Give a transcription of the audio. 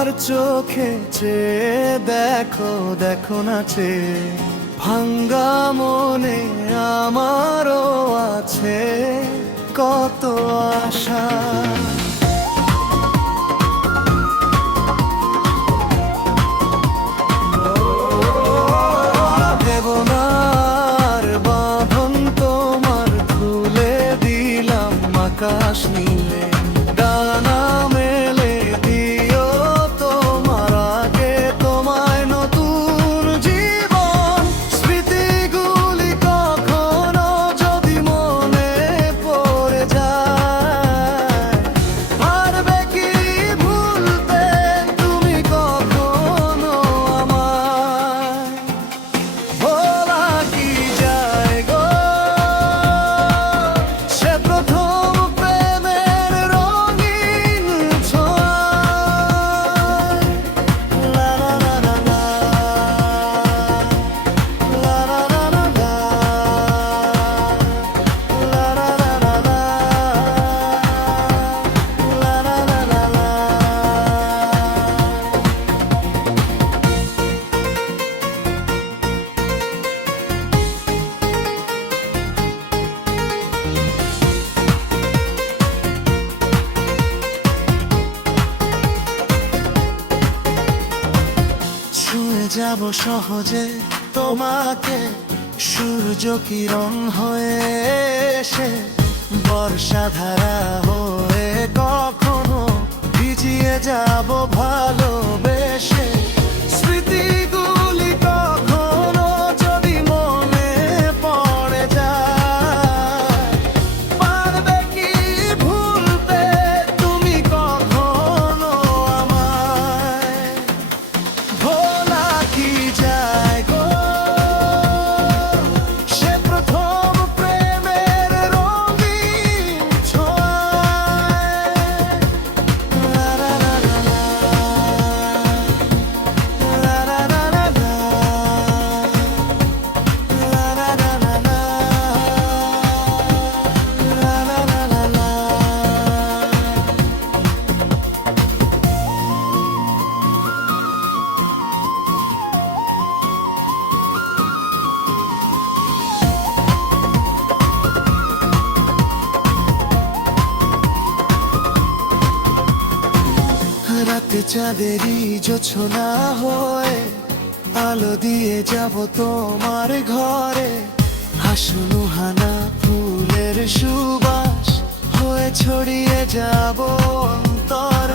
আমার চোখে চেয়ে দেখো, দেখো নাচে ভাঙ্গা মনে আমারও আছে কত আশা। দেবনার বাঁধন তোমার খুলে দিলাম আকাশ নীলে, ডানা মেলে দিও তোমার আগে তোমায় নতুন জীবন। স্মৃতিগুলি কখনো যদি মনে পড়ে যায়, পারবে কি ভুলতে তুমি কখনো আমায়? ভোলা কি যায় গো সে প্রথম প্রেমের রঙিন ছোঁয়ায়। লা লা লা লা লা, লা লা লা লা লা, লা লা লা লা লা, লা লা লা লা লা। ছুঁয়ে যাব সহজে তোমাকে, সূর্য কিরণ হয়ে এসে বর্ষাধারা হয়ে কখনো ভিজিয়ে যাব ভালোবেসে। স্মৃতিগুলি কখনো যদি মনে পড়ে যায়, পারবে কি ভুলতে তুমি কখনো আমায়? ভোলা কি যায় গো সে প্রথম প্রেমের রঙিন ছোঁয়ায়। লা লা লা লা লা, লা লা লা লা লা, লা লা লা লা লা, লা লা লা লা লা। রাতে চাঁদেরই জোছনা হয়ে আলো দিয়ে যাব তোমার ঘরে। হাসুনু হানা ফুলের সুবাস হয়ে ছড়িয়ে যাব অন্তর